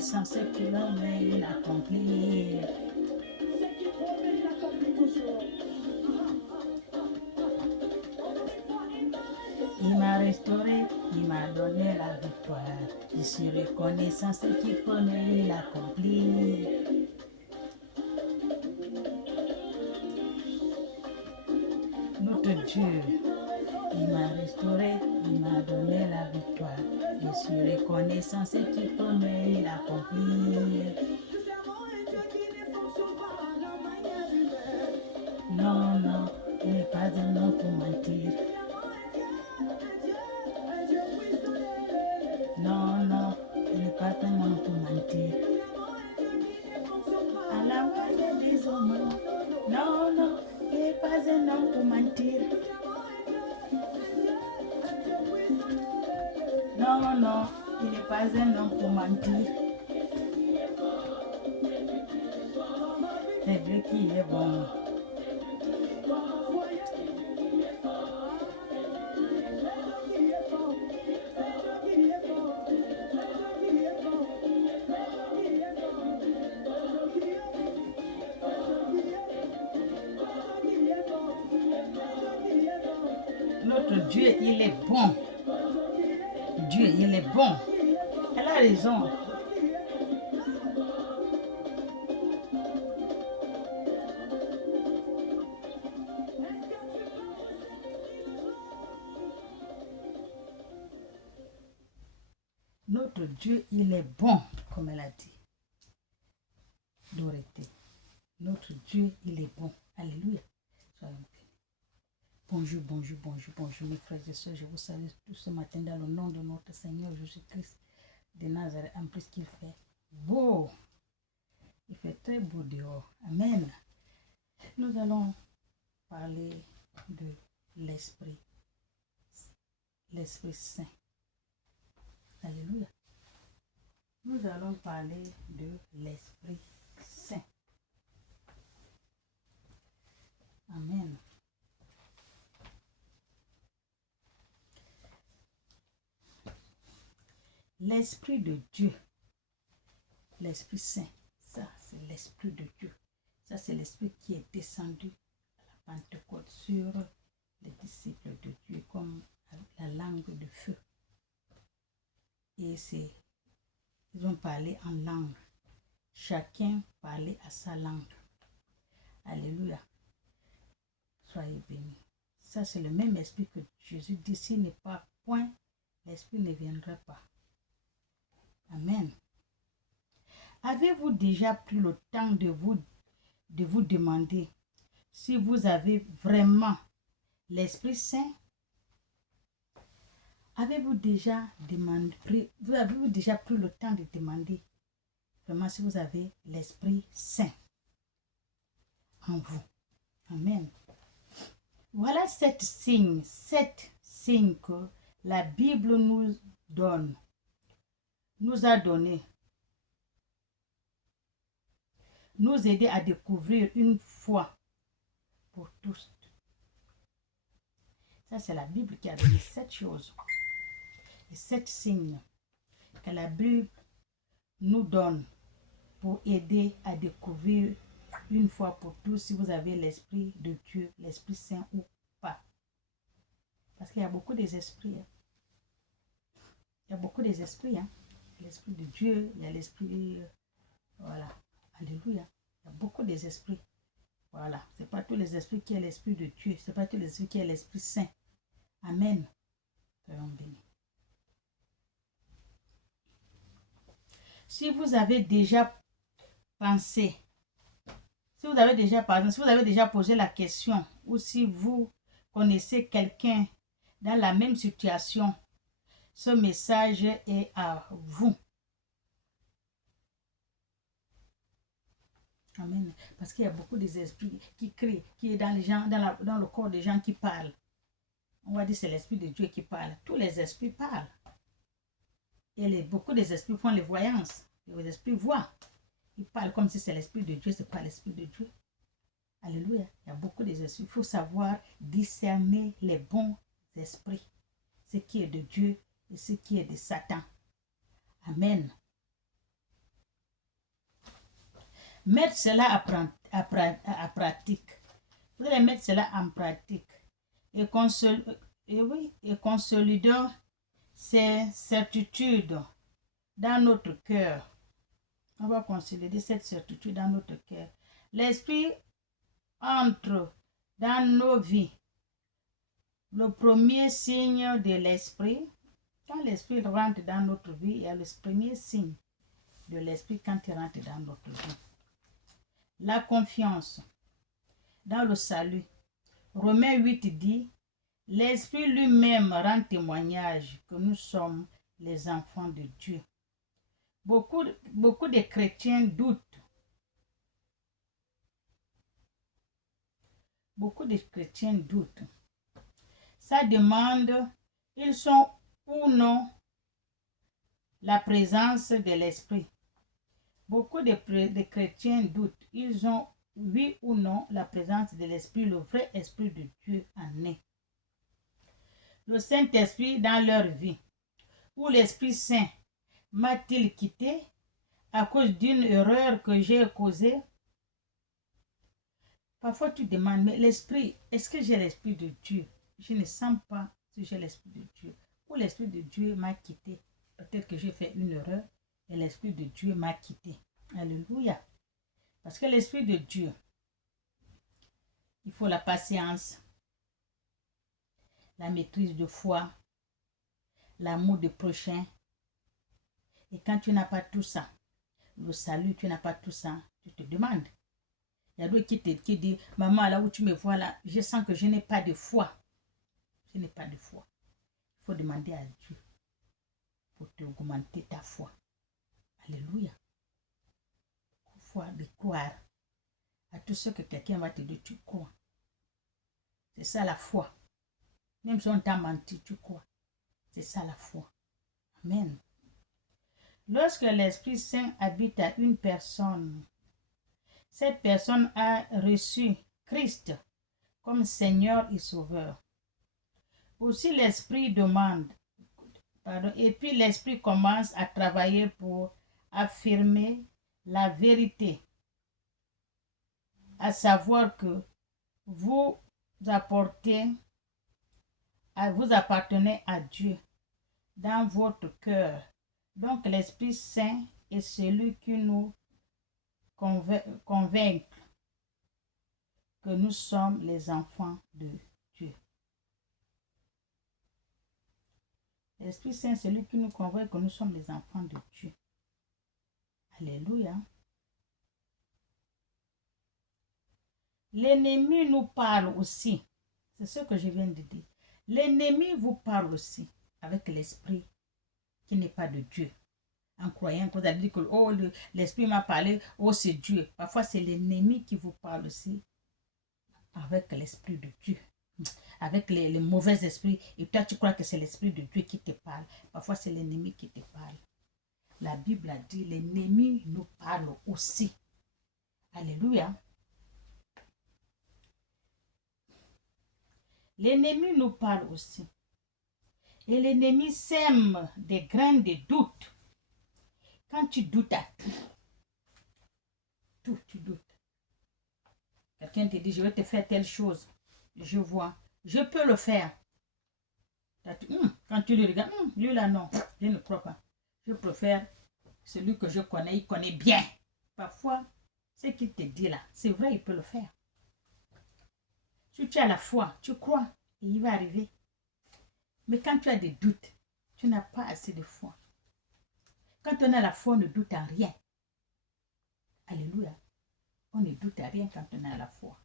connaissant ce qu'il promet, il accomplit. Il m'a restauré, il m'a donné la victoire. Je suis reconnaissant ce qu'il promet, il accomplit. Notre Dieu, il m'a restauré, il m'a donné la victoire. Je suis reconnaissant ce qu'il promet, il accomplit. Non, non, il n'est pas un homme pour mentir. Non, non, il n'est pas un homme pour mentir. À la manière des hommes, non, non, il n'est pas un homme pour mentir. Non, non, il n'est pas un homme pour mentir. C'est Dieu qui est bon. Notre Dieu, il est bon. Dieu, il est bon. Elle a raison. Notre Dieu, il est bon, comme elle a dit. Dorothée. Notre Dieu, il est bon. Alléluia. Soyons bénis. Bonjour, bonjour, bonjour, bonjour, mes frères et sœurs. Je vous salue tous ce matin dans le nom de notre Seigneur Jésus-Christ de Nazareth. En plus qu'il fait beau. Il fait très beau dehors. Amen. Nous allons parler de l'Esprit. L'Esprit Saint. Alléluia. Nous allons parler de l'Esprit Saint. Amen. L'Esprit de Dieu. L'Esprit Saint. Ça, c'est l'Esprit de Dieu. Ça, c'est l'Esprit qui est descendu à la Pentecôte sur les disciples de Dieu comme la langue de feu. Et ils ont parlé en langue. Chacun parlait à sa langue. Alléluia. Soyez bénis. Ça, c'est le même esprit que Jésus dit, s'il n'est pas point, l'esprit ne viendra pas. Amen. Avez-vous déjà pris le temps de vous demander si vous avez vraiment l'Esprit Saint? Avez-vous déjà pris le temps de demander vraiment si vous avez l'Esprit Saint en vous? Amen. Voilà 7 signes que la Bible nous a donné, nous aider à découvrir une fois pour tous. Ça, c'est la Bible qui a donné 7 choses. Et 7 signes que la Bible nous donne pour aider à découvrir une fois pour tous si vous avez l'Esprit de Dieu, l'Esprit Saint ou pas. Parce qu'il y a beaucoup des esprits. Hein. Il y a beaucoup des esprits. Hein. L'Esprit de Dieu, il y a l'Esprit... voilà. Alléluia. Il y a beaucoup des esprits. Voilà. Ce n'est pas tous les esprits qui est l'Esprit de Dieu. Ce n'est pas tous les esprits qui est l'Esprit Saint. Amen. Soyons bénis. Si vous avez déjà pensé, si vous avez déjà posé la question, ou si vous connaissez quelqu'un dans la même situation, ce message est à vous. Amen. Parce qu'il y a beaucoup d'esprits qui crient, qui est dans les gens, dans le corps des gens qui parlent. On va dire que c'est l'Esprit de Dieu qui parle. Tous les esprits parlent. Et beaucoup des esprits font les voyances. Les esprits voient. Ils parlent comme si c'est l'Esprit de Dieu, ce n'est pas l'Esprit de Dieu. Alléluia. Il y a beaucoup des esprits. Il faut savoir discerner les bons esprits. Ce qui est de Dieu et ce qui est de Satan. Amen. mettre cela à pratique. Vous allez mettre cela en pratique. Et, et consolidons ces certitudes dans notre cœur. On va consolider cette certitude dans notre cœur. L'Esprit entre dans nos vies. Le premier signe de l'Esprit, quand l'Esprit rentre dans notre vie, il y a le premier signe de l'Esprit quand il rentre dans notre vie. La confiance dans le salut. Romains 8 dit, l'Esprit lui-même rend témoignage que nous sommes les enfants de Dieu. Beaucoup de chrétiens doutent. Beaucoup de chrétiens doutent. Ça demande, ils sont ou non la présence de l'Esprit. Beaucoup de chrétiens doutent. Ils ont, oui ou non, la présence de l'Esprit, le vrai Esprit de Dieu en est. Le Saint-Esprit dans leur vie. Ou l'Esprit Saint m'a-t-il quitté à cause d'une erreur que j'ai causée? Parfois tu demandes, mais l'Esprit, est-ce que j'ai l'Esprit de Dieu? Je ne sens pas si j'ai l'Esprit de Dieu. Ou l'Esprit de Dieu m'a quitté. Peut-être que j'ai fait une erreur et l'Esprit de Dieu m'a quitté. Alléluia. Parce que l'Esprit de Dieu, il faut la patience, la maîtrise de foi, l'amour du prochain. Et quand tu n'as pas tout ça, le salut, tu n'as pas tout ça, tu te demandes. Il y a d'autres qui disent, maman, là où tu me vois là, je sens que je n'ai pas de foi. Je n'ai pas de foi. Il faut demander à Dieu pour te augmenter ta foi. Alléluia. Foi de croire à tout ce que quelqu'un va te dire, tu crois. C'est ça la foi. Même si on t'a menti, tu crois. C'est ça la foi. Amen. Lorsque l'Esprit Saint habite à une personne, cette personne a reçu Christ comme Seigneur et Sauveur. Aussi l'Esprit demande, et puis l'Esprit commence à travailler pour affirmer la vérité, à savoir que vous appartenez à Dieu dans votre cœur. Donc l'Esprit Saint est celui qui nous convainc que nous sommes les enfants de Dieu. L'Esprit Saint, c'est celui qui nous convainc que nous sommes les enfants de Dieu. Alléluia. L'ennemi nous parle aussi. C'est ce que je viens de dire. L'ennemi vous parle aussi avec l'esprit qui n'est pas de Dieu. En croyant que vous allez dire que oh, l'esprit m'a parlé, oh c'est Dieu. Parfois c'est l'ennemi qui vous parle aussi avec l'esprit de Dieu. Avec les mauvais esprits. Et toi tu crois que c'est l'esprit de Dieu qui te parle. Parfois c'est l'ennemi qui te parle. La Bible a dit l'ennemi nous parle aussi. Alléluia. L'ennemi nous parle aussi. Et l'ennemi sème des graines de doute. Quand tu doutes à tout, tu doutes. Quelqu'un te dit, je vais te faire telle chose. Je vois. Je peux le faire. Quand tu le regardes, lui là non, je ne crois pas. Je préfère celui que je connais, il connaît bien. Parfois, ce qu'il te dit là, c'est vrai, il peut le faire. Si tu as la foi, tu crois, et il va arriver. Mais quand tu as des doutes, tu n'as pas assez de foi. Quand on a la foi, on ne doute à rien. Alléluia. On ne doute à rien quand on a la foi.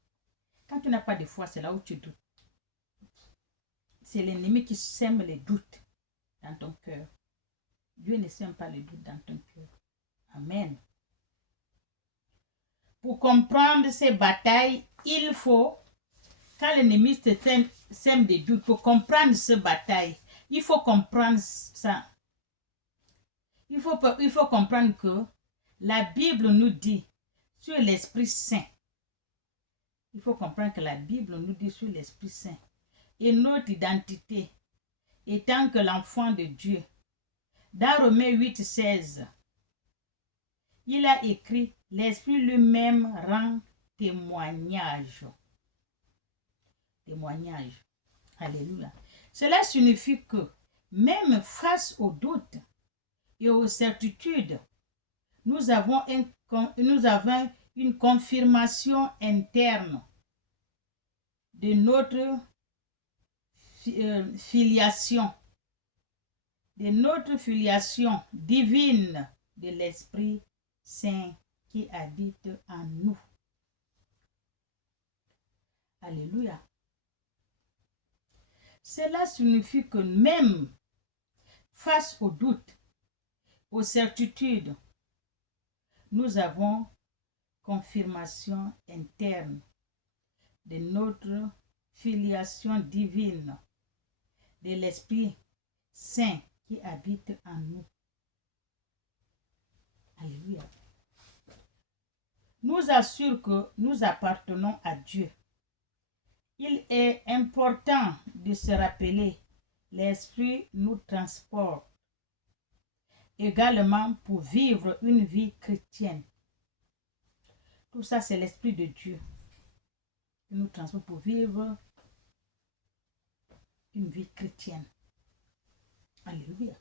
Quand tu n'as pas de foi, c'est là où tu doutes. C'est l'ennemi qui sème les doutes dans ton cœur. Dieu ne sème pas les doutes dans ton cœur. Amen. Pour comprendre ces batailles, il faut, quand l'ennemi sème des doutes, pour comprendre ces batailles, il faut comprendre ça. Il faut comprendre que la Bible nous dit sur l'Esprit Saint. Il faut comprendre que la Bible nous dit sur l'Esprit Saint. Et notre identité, étant que l'enfant de Dieu. Dans Romains 8, 16, il a écrit, l'Esprit lui-même rend témoignage. Témoignage. Alléluia. Cela signifie que même face aux doutes et aux certitudes, nous avons une confirmation interne de notre filiation divine de l'Esprit Saint qui habite en nous. Alléluia. Cela signifie que même face aux doutes, aux certitudes, nous avons confirmation interne de notre filiation divine de l'Esprit Saint qui habite en nous. Alléluia. Nous assure que nous appartenons à Dieu. Il est important de se rappeler, l'Esprit nous transporte également pour vivre une vie chrétienne. Tout ça, c'est l'Esprit de Dieu qui nous transporte pour vivre une vie chrétienne. Alléluia.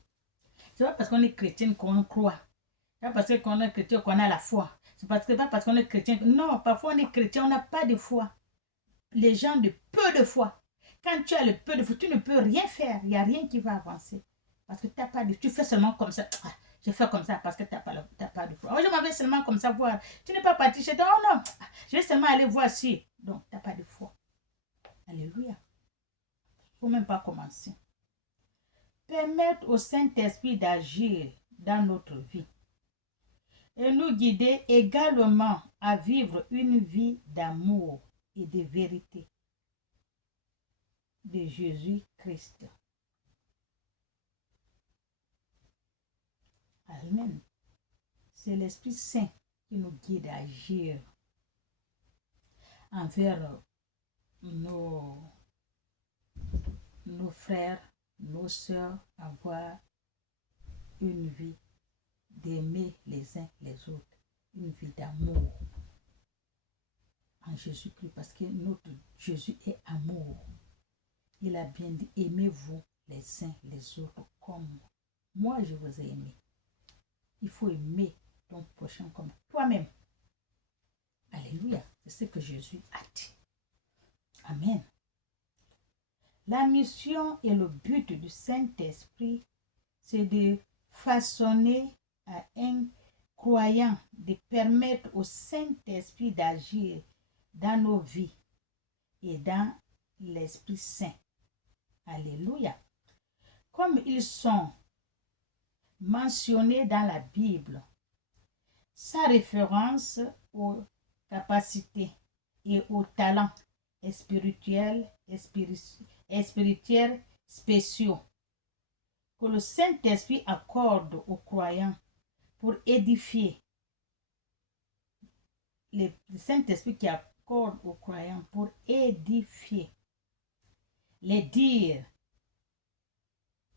C'est pas parce qu'on est chrétien qu'on croit. C'est pas parce qu'on est chrétien qu'on a la foi. C'est pas parce qu'on est chrétien. Non, parfois on est chrétien, on n'a pas de foi. Les gens de peu de foi. Quand tu as le peu de foi, tu ne peux rien faire. Il n'y a rien qui va avancer. Parce que t'as pas de... Tu fais seulement comme ça. Ah, je fais comme ça parce que tu n'as pas de foi. Oh, je m'en vais seulement comme ça voir. Tu n'es pas parti chez toi. Oh non, je vais seulement aller voir si. Donc, tu n'as pas de foi. Alléluia. Il ne faut même pas commencer. Permettre au Saint-Esprit d'agir dans notre vie et nous guider également à vivre une vie d'amour et de vérité de Jésus-Christ. Amen. C'est l'Esprit Saint qui nous guide à agir envers nos frères, nos sœurs, avoir une vie d'aimer les uns les autres, une vie d'amour en Jésus-Christ, parce que notre Jésus est amour. Il a bien dit, aimez-vous les uns les autres comme moi je vous ai aimé. Il faut aimer ton prochain comme toi-même. Alléluia, c'est ce que Jésus a dit. Amen. La mission et le but du Saint-Esprit, c'est de façonner à un croyant, de permettre au Saint-Esprit d'agir dans nos vies et dans l'Esprit Saint. Alléluia. Comme ils sont mentionnés dans la Bible, sa référence aux capacités et aux talents spirituels spéciaux que le Saint-Esprit accorde aux croyants pour édifier. Le Saint-Esprit qui accorde aux croyants pour édifier, les dire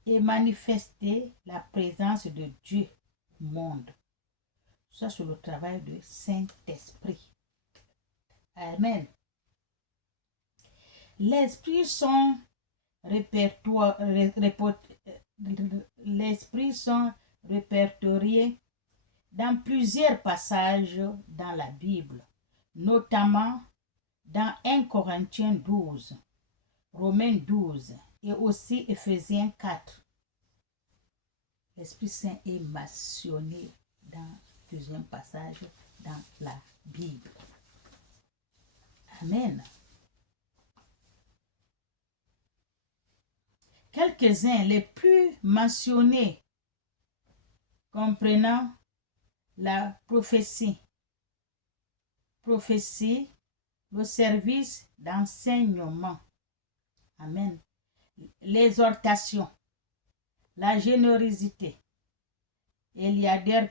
et manifester la présence de Dieu au monde. Ça, c'est le travail du Saint-Esprit. Amen. L'Esprit sont répertoriés dans plusieurs passages dans la Bible, notamment dans 1 Corinthiens 12, Romains 12 et aussi Éphésiens 4. L'Esprit Saint est mentionné dans plusieurs passages dans la Bible. Amen. Quelques-uns les plus mentionnés comprenant la prophétie, le service d'enseignement, amen, l'exhortation, la générosité, leaderships,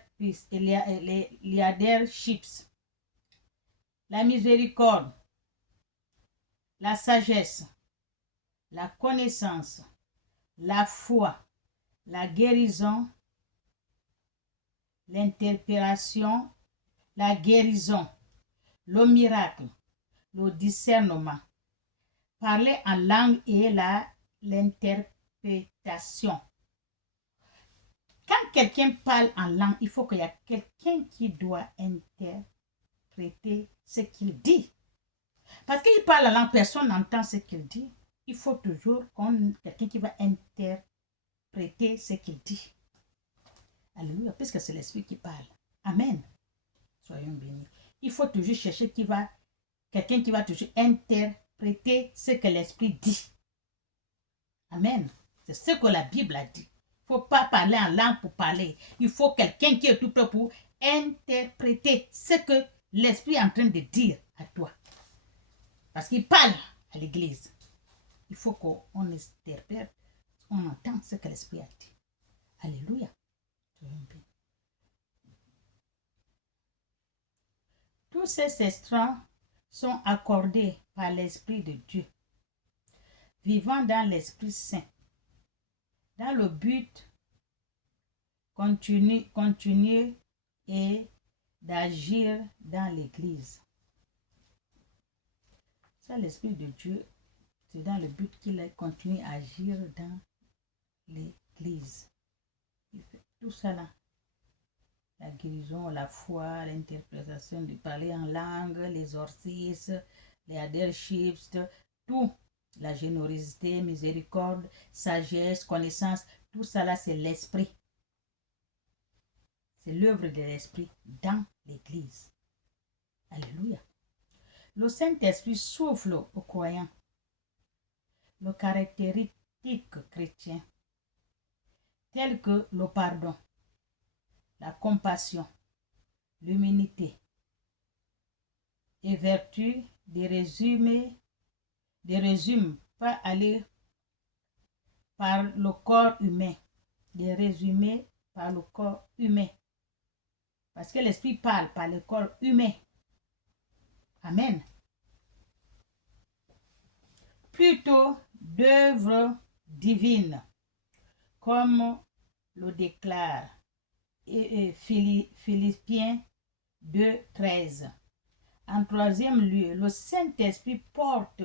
la miséricorde, la sagesse, la connaissance, la foi, la guérison l'interpellation, la guérison, le miracle, le discernement, parler en langue et l'interprétation. Quand quelqu'un parle en langue, il faut qu'il y ait quelqu'un qui doit interpréter ce qu'il dit. Parce qu'il parle en langue, personne n'entend ce qu'il dit. Il faut toujours quelqu'un qui va interpréter ce qu'il dit. Alléluia, puisque c'est l'Esprit qui parle. Amen. Soyons bénis. Il faut toujours chercher quelqu'un qui va toujours interpréter ce que l'Esprit dit. Amen. C'est ce que la Bible a dit. Il ne faut pas parler en langue pour parler. Il faut quelqu'un qui est tout prêt pour interpréter ce que l'Esprit est en train de dire à toi. Parce qu'il parle à l'Église. Il faut qu'on interprète, on entend ce que l'Esprit a dit. Alléluia. Tous ces extraits sont accordés par l'Esprit de Dieu, vivant dans l'Esprit Saint, dans le but continuer et d'agir dans l'Église. Ça, l'Esprit de Dieu, c'est dans le but qu'il continue à agir dans l'Église. Il fait tout ça là. La guérison, la foi, l'interprétation de parler en langue, les exorcismes, les leaderships, tout. La générosité, miséricorde, sagesse, connaissance, tout ça là, c'est l'Esprit. C'est l'œuvre de l'Esprit dans l'Église. Alléluia. Le Saint-Esprit souffle aux croyants le caractéristique chrétien, telles que le pardon, la compassion, l'humilité, et vertu des résumes pas aller par le corps humain, des résumés par le corps humain. Parce que l'Esprit parle par le corps humain. Amen. Plutôt d'œuvres divines, comme le déclare Philippiens 2:13. En troisième lieu, le Saint-Esprit porte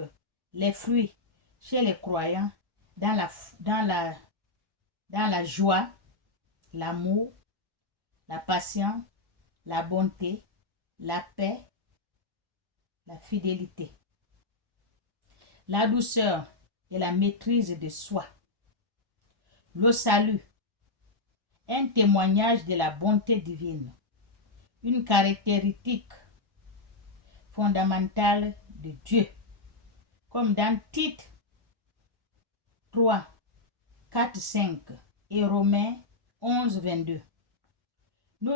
les fruits chez les croyants dans la joie, l'amour, la patience, la bonté, la paix, la fidélité, la douceur et la maîtrise de soi. Le salut, un témoignage de la bonté divine, une caractéristique fondamentale de Dieu, comme dans Tite 3, 4, 5 et Romains 11, 22. Nous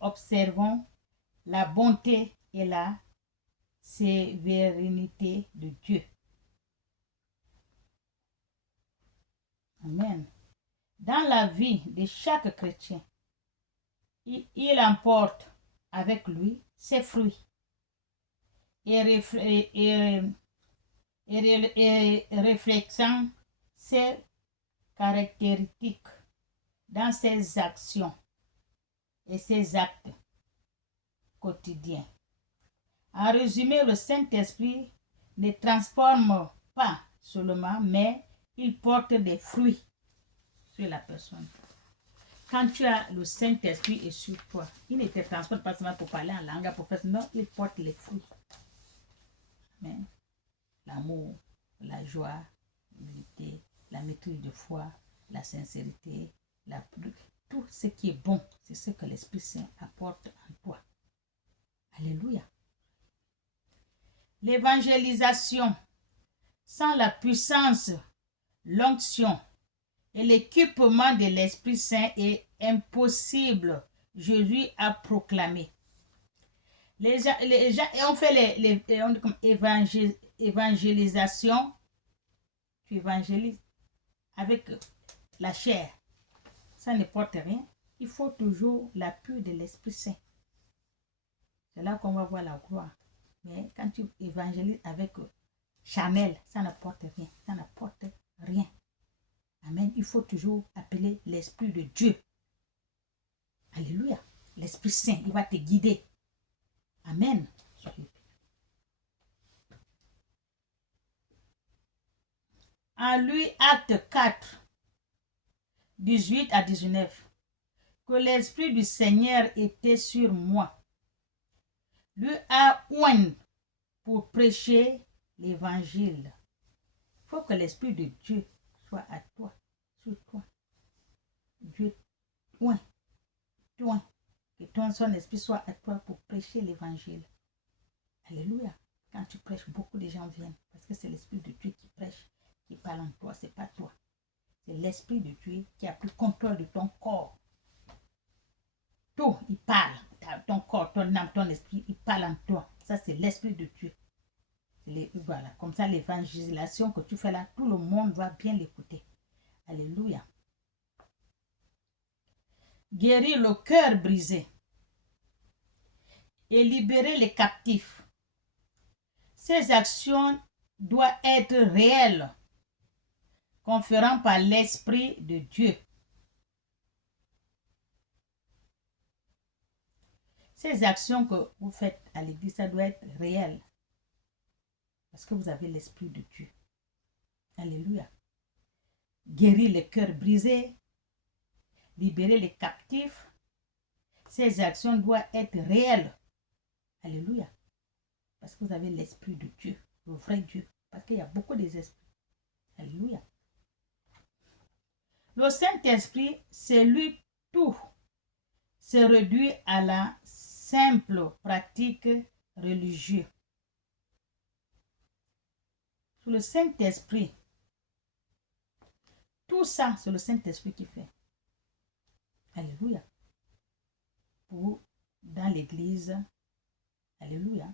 observons la bonté et la sévérité de Dieu. Amen. Dans la vie de chaque chrétien, il emporte avec lui ses fruits et réfléchissant ses caractéristiques dans ses actions et ses actes quotidiens. En résumé, le Saint-Esprit ne transforme pas seulement, mais il porte des fruits sur la personne. Quand tu as le Saint-Esprit sur toi, il ne te transforme pas seulement pour parler en langue, pour faire, non, il porte les fruits. Mais l'amour, la joie, l'unité, la maîtrise de foi, la sincérité, tout ce qui est bon, c'est ce que l'Esprit Saint apporte en toi. Alléluia. L'évangélisation, sans la puissance, l'onction et l'équipement de l'Esprit Saint est impossible. Jésus a proclamé. Les gens on fait l'évangélisation. Tu évangélises avec la chair. Ça ne porte rien. Il faut toujours l'appui de l'Esprit Saint. C'est là qu'on va voir la gloire. Mais quand tu évangélises avec Chanel, ça n'apporte rien. Ça n'apporte rien. Amen. Il faut toujours appeler l'Esprit de Dieu. Alléluia. L'Esprit Saint, il va te guider. Amen. En lui, acte 4, 18 à 19. Que l'Esprit du Seigneur était sur moi. Lui a oint pour prêcher l'évangile. Il faut que l'Esprit de Dieu soit à toi, sur toi. Dieu oint, toi. Que son esprit soit à toi pour prêcher l'évangile. Alléluia. Quand tu prêches, beaucoup de gens viennent. Parce que c'est l'Esprit de Dieu qui prêche, qui parle en toi. Ce n'est pas toi. C'est l'Esprit de Dieu qui a pris contrôle de ton corps. Tout, il parle. Ton corps, ton âme, ton esprit, il parle en toi. Ça, c'est l'Esprit de Dieu. Voilà. Comme ça, l'évangélisation que tu fais là, tout le monde va bien l'écouter. Alléluia. Guérir le cœur brisé et libérer les captifs. Ces actions doivent être réelles, conférant par l'Esprit de Dieu. Ces actions que vous faites à l'église, ça doit être réel. Parce que vous avez l'Esprit de Dieu. Alléluia. Guérir les cœurs brisés, libérer les captifs. Ces actions doivent être réelles. Alléluia. Parce que vous avez l'Esprit de Dieu, le vrai Dieu. Parce qu'il y a beaucoup d'esprits. Alléluia. Le Saint-Esprit, c'est lui tout. Se réduit à la simple pratique religieuse. Sur le Saint-Esprit, tout ça, c'est le Saint-Esprit qui fait. Alléluia. Pour dans l'église, alléluia,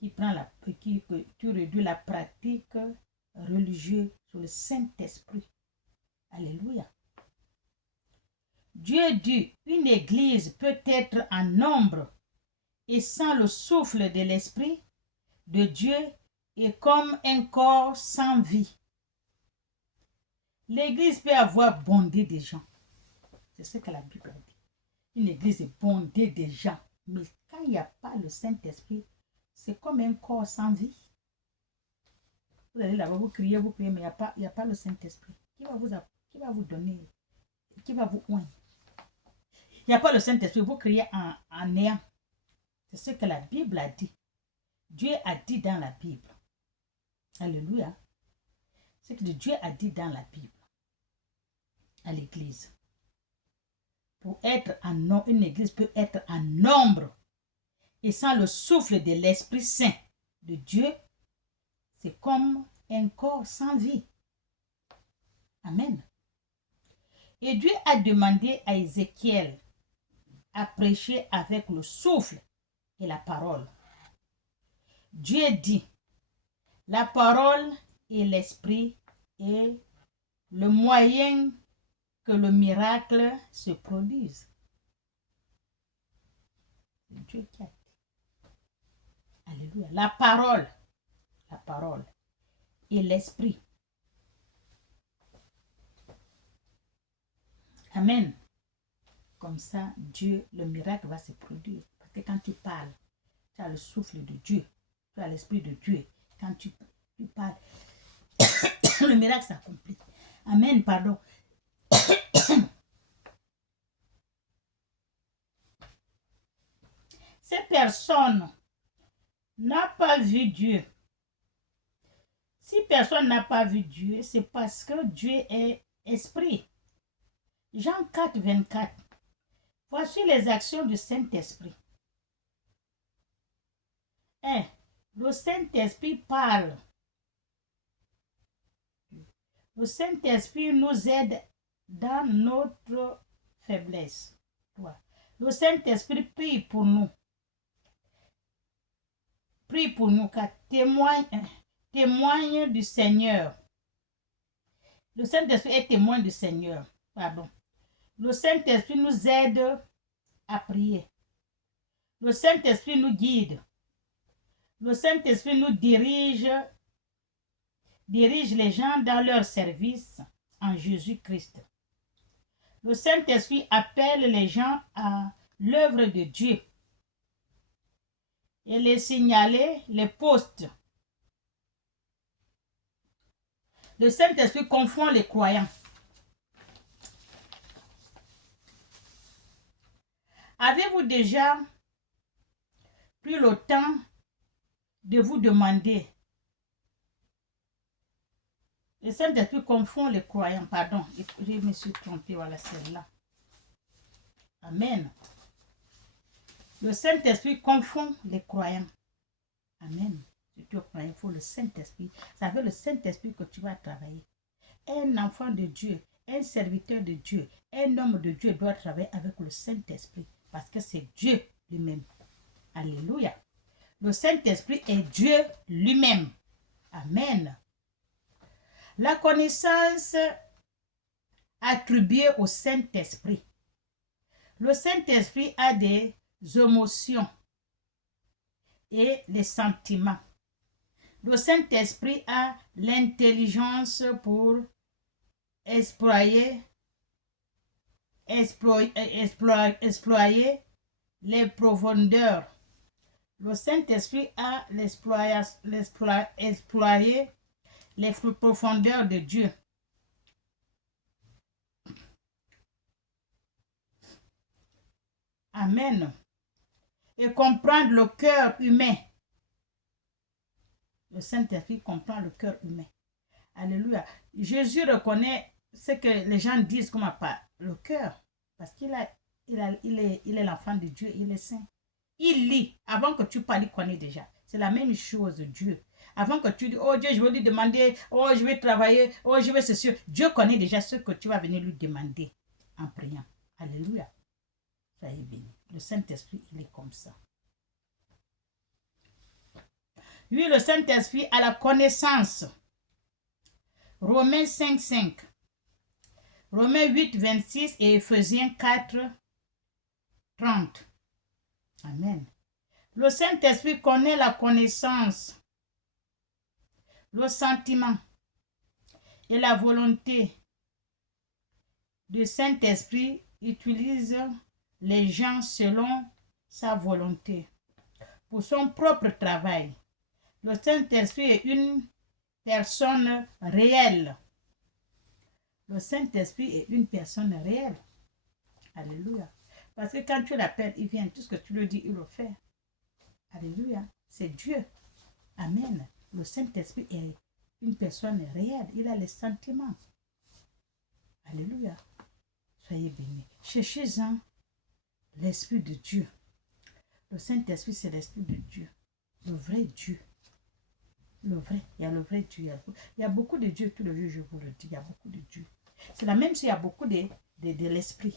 tu réduis la pratique religieuse sur le Saint-Esprit. Alléluia. Dieu dit, une église peut être en nombre et sans le souffle de l'Esprit de Dieu est comme un corps sans vie. L'église peut avoir bondé des gens. C'est ce que la Bible dit. Une église est bondée des gens. Mais quand il n'y a pas le Saint-Esprit, c'est comme un corps sans vie. Vous allez là-bas, vous criez, mais il n'y a pas le Saint-Esprit. Qui va vous donner, qui va vous oindre? Il n'y a pas le Saint-Esprit, vous criez en néant. C'est ce que la Bible a dit. Dieu a dit dans la Bible. Alléluia. C'est ce que Dieu a dit dans la Bible. À l'église. Pour être en nombre, une église peut être en nombre. Et sans le souffle de l'Esprit Saint de Dieu, c'est comme un corps sans vie. Amen. Et Dieu a demandé à Ézéchiel à prêcher avec le souffle et la parole. Dieu dit, la parole et l'esprit est le moyen que le miracle se produise. C'est Dieu qui a dit. Alléluia. La parole et l'esprit. Amen. Comme ça, Dieu, le miracle va se produire. Parce que quand tu parles, tu as le souffle de Dieu, tu as l'esprit de Dieu. Quand tu parles, le miracle s'accomplit. Amen, pardon. Ces personnes n'ont pas vu Dieu. Si personne n'a pas vu Dieu, c'est parce que Dieu est esprit. Jean 4, 24. Voici les actions du Saint-Esprit. 1. Le Saint-Esprit parle. Le Saint-Esprit nous aide dans notre faiblesse. 3. Le Saint-Esprit prie pour nous. Prie pour nous, car témoigne du Seigneur. Le Saint-Esprit est témoin du Seigneur. Pardon. Le Saint-Esprit nous aide à prier. Le Saint-Esprit nous guide. Le Saint-Esprit nous dirige les gens dans leur service en Jésus-Christ. Le Saint-Esprit appelle les gens à l'œuvre de Dieu et les signaler les postes. Le Saint-Esprit confond les croyants. Avez-vous déjà pris le temps de vous demander? Le Saint-Esprit confond les croyants. Pardon, je me suis trompée, voilà celle-là. Amen. Le Saint-Esprit confond les croyants. Amen. Si tu es croyant, il faut le Saint-Esprit. C'est avec le Saint-Esprit que tu vas travailler. Un enfant de Dieu, un serviteur de Dieu, un homme de Dieu doit travailler avec le Saint-Esprit. Parce que c'est Dieu lui-même. Alléluia. Le Saint-Esprit est Dieu lui-même. Amen. La connaissance attribuée au Saint-Esprit. Le Saint-Esprit a des émotions et les sentiments. Le Saint-Esprit a l'intelligence pour explorer les profondeurs. Le Saint-Esprit a explorer les profondeurs de Dieu. Amen. Et comprendre le cœur humain. Le Saint-Esprit comprend le cœur humain. Alléluia. Jésus reconnaît ce que les gens disent comme le cœur. Parce qu'il est l'enfant de Dieu, il est saint. Il lit. Avant que tu parles, il connaît déjà. C'est la même chose, Dieu. Avant que tu dis, oh Dieu, je vais lui demander, oh je vais travailler, oh je vais ceci. Dieu connaît déjà ce que tu vas venir lui demander en priant. Alléluia. Soyez bénis. Le Saint-Esprit, il est comme ça. Lui, le Saint-Esprit a la connaissance. Romains 5, 5. Romains 8, 26 et Éphésiens 4, 30. Amen. Le Saint-Esprit connaît la connaissance, le sentiment et la volonté. Le Saint-Esprit utilise les gens selon sa volonté pour son propre travail. Le Saint-Esprit est une personne réelle. Le Saint-Esprit est une personne réelle. Alléluia. Parce que quand tu l'appelles, il vient. Tout ce que tu lui dis, il le fait. Alléluia. C'est Dieu. Amen. Le Saint-Esprit est une personne réelle. Il a les sentiments. Alléluia. Soyez bénis. Cherchez-en l'Esprit de Dieu. Le Saint-Esprit, c'est l'Esprit de Dieu. Le vrai Dieu. Le vrai. Il y a le vrai Dieu. Il y a beaucoup de Dieu tous les jours, je vous le dis. Il y a beaucoup de Dieu. C'est la même chose, il y a beaucoup de l'Esprit.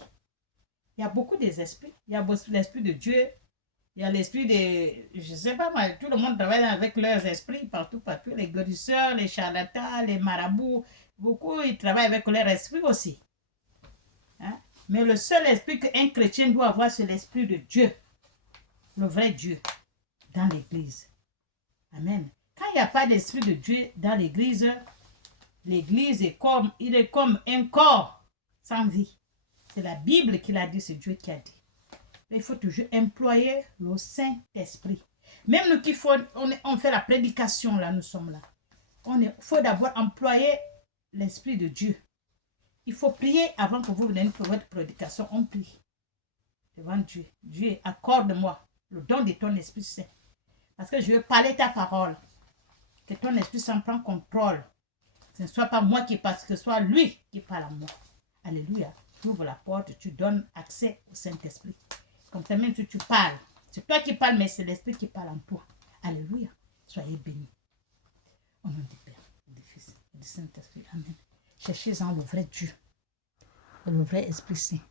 Il y a beaucoup des esprits. Il y a l'Esprit de Dieu. Il y a l'esprit de, je ne sais pas, moi, tout le monde travaille avec leurs esprits, partout. Les guérisseurs, les charlatans, les marabouts, beaucoup, ils travaillent avec leur esprit aussi. Hein? Mais le seul esprit qu'un chrétien doit avoir, c'est l'esprit de Dieu. Le vrai Dieu, dans l'église. Amen. Quand il n'y a pas d'esprit de Dieu dans l'église, l'église il est comme un corps sans vie. C'est la Bible qui l'a dit, c'est Dieu qui a dit. Il faut toujours employer le Saint-Esprit. Même nous qui on fait la prédication, là, nous sommes là. Il faut d'abord employer l'Esprit de Dieu. Il faut prier avant que vous veniez pour votre prédication. On prie devant Dieu. Dieu, accorde-moi le don de ton Esprit Saint. Parce que je veux parler ta parole. Que ton Esprit Saint prenne contrôle. Ce ne soit pas moi qui parle, que ce soit lui qui parle à moi. Alléluia. Tu ouvres la porte, tu donnes accès au Saint-Esprit. Comme ça, même si tu parles, c'est toi qui parles, mais c'est l'Esprit qui parle en toi. Alléluia. Soyez bénis. Au nom du Père, du Fils et du Saint-Esprit. Amen. Cherchez-en le vrai Dieu, le vrai Esprit Saint.